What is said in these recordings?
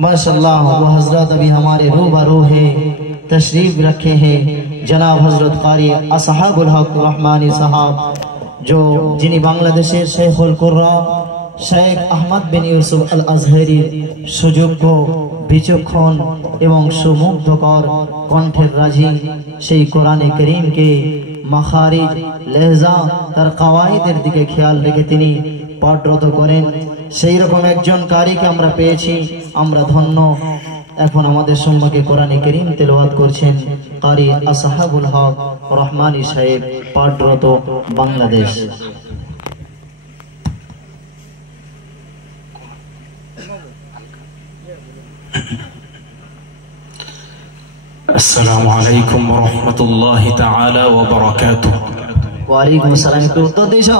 माशाअल्लाह वो हजरत अभी हमारे रूबरू है, तशरीफ रखे हैं जनाब हजरत कारी असहाबुल हक रहमानी साहब, जो जिन्हें बांग्लादेशेर शेखुल कुर्रा शेख अहमद बिन यूसुफ अल अजहरी सुযোগ্য বিচক্ষণ এবং সুমুগ্ধকর কণ্ঠের রাজি সেই কোরআনে করিমকে মাখারিজ লেহজা তার কাওয়াইদের দিকে খেয়াল রেখে তিনি পাঠরত করেন। সেই রকম একজন কারিকে আমরা পেয়েছি, আমরা ধন্য। এখন আমাদের সম্মুখে কোরআনে করিম তেলাওয়াত করছেন কারি আসহাবুল হক রহমানী সাহেব, পাঠরত, বাংলাদেশ। अस्सलामु अलैकुम व रहमतुल्लाहि ताआला व बरकातुहू। वालेकुम अस्सलाम। একটু উত্তর দিও।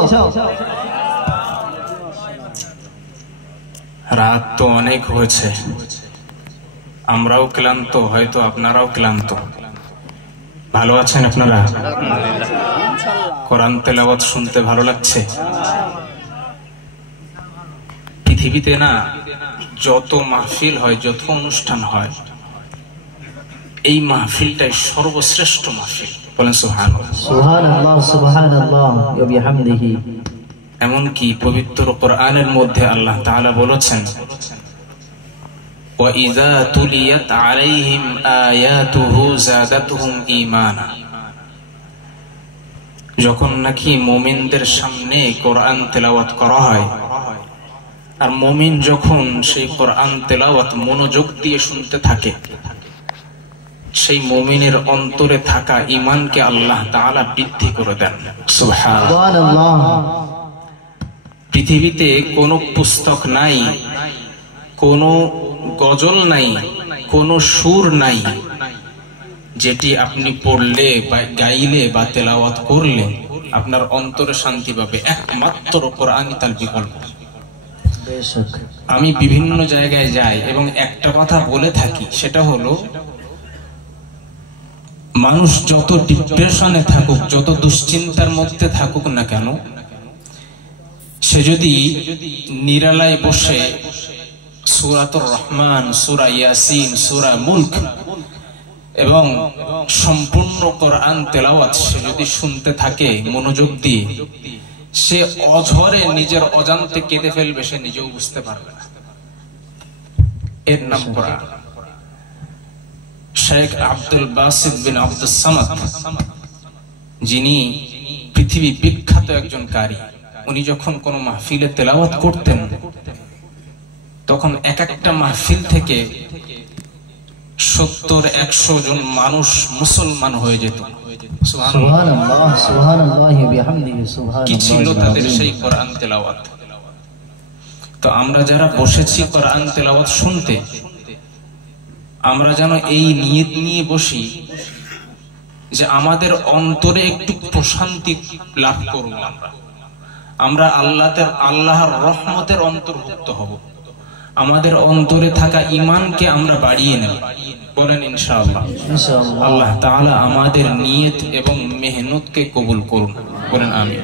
রাত তো অনেক হয়েছে, আমরাও ক্লান্ত, হয়তো আপনারাও ক্লান্ত। ভালো আছেন আপনারা? কোরআন তেলাওয়াত শুনতে ভালো লাগছে? পৃথিবীতে না যত মাহফিল হয়, যত অনুষ্ঠান হয়, এই মাহফিলটাই সর্বশ্রেষ্ঠ মাহফিল। বলেন সুবহানাল্লাহ। সুবহানাল্লাহ সুবহানাল্লাহ ওয়া বিহামদিহি। এমন কি পবিত্র কোরআনের মধ্যে আল্লাহ তাআলা বলেছেন, ওয়া ইযা তুলিয়াত আলাইহিম আয়াতুহু যাদাতুহুম ঈমানা। যখন নাকি মুমিনদের সামনে কোরআন তেলাওয়াত করা হয়, আর মুমিন যখন সেই কোরআন তেলাওয়াত মনোযোগ দিয়ে শুনতে থাকে, সেই মুমিনের অন্তরে থাকা ঈমানকে আল্লাহ তাআলা বৃদ্ধি করে দেন। সুবহানাল্লাহ। পৃথিবীতে কোনো পুস্তক নাই, কোনো গজল নাই, কোনো সুর নাই যেটি আপনি পড়লে বা গাইলে বা তেলাওয়াত করলে আপনার অন্তরে শান্তি পাবে। একমাত্র কোরআনই তার বিকল্প। আমি বিভিন্ন জায়গায় যাই এবং একটা কথা বলে থাকি, সেটা হলো মানুষ যত ডিপ্রেশনে থাকুক, যত দুশ্চিন্তার মধ্যে থাকুক না কেন, সে যদি নিরালায় বসে সূরাতুর রহমান, সূরা ইয়াসিন, সূরা মুলক এবং সম্পূর্ণ কোরআন তেলাওয়াত সে যদি শুনতে থাকে মনোযোগ দিয়ে, সে অঝরে নিজের অজান্তে কেঁদে ফেলবে, সে নিজেও বুঝতে পারবে না। এর নাম কোরআন। শেখ আব্দুল বাসিত বিন আব্দুস সামাদ, যিনি পৃথিবী বিখ্যাত একজন কারি, উনি যখন কোন মাহফিলে তেলাওয়াত করতেন, তখন এক একটা মাহফিল থেকে 70-100 জন মানুষ মুসলমান হয়ে যেত। সুবহানাল্লাহ সুবহানাল্লাহ ওয়া বিহামদিহি। সুবহানাল্লাহ। কি ছিল তাদের সেই কোরআন তেলাওয়াত। তো আমরা যারা বসেছি কোরআন তেলাওয়াত শুনতে, আমরা যেন এই নিয়ত নিয়ে বসি যে আমাদের অন্তরে একটু প্রশান্তি লাভ করব, আমরা আল্লাহর রহমতের অন্তর্ভুক্ত হব, আমাদের অন্তরে থাকা ঈমানকে আমরা বাড়িয়ে নেব। বলেন ইনশাআল্লাহ। আল্লাহ তাআলা আমাদের নিয়ত এবং মেহনতকে কবুল করুন। বলেন আমিন।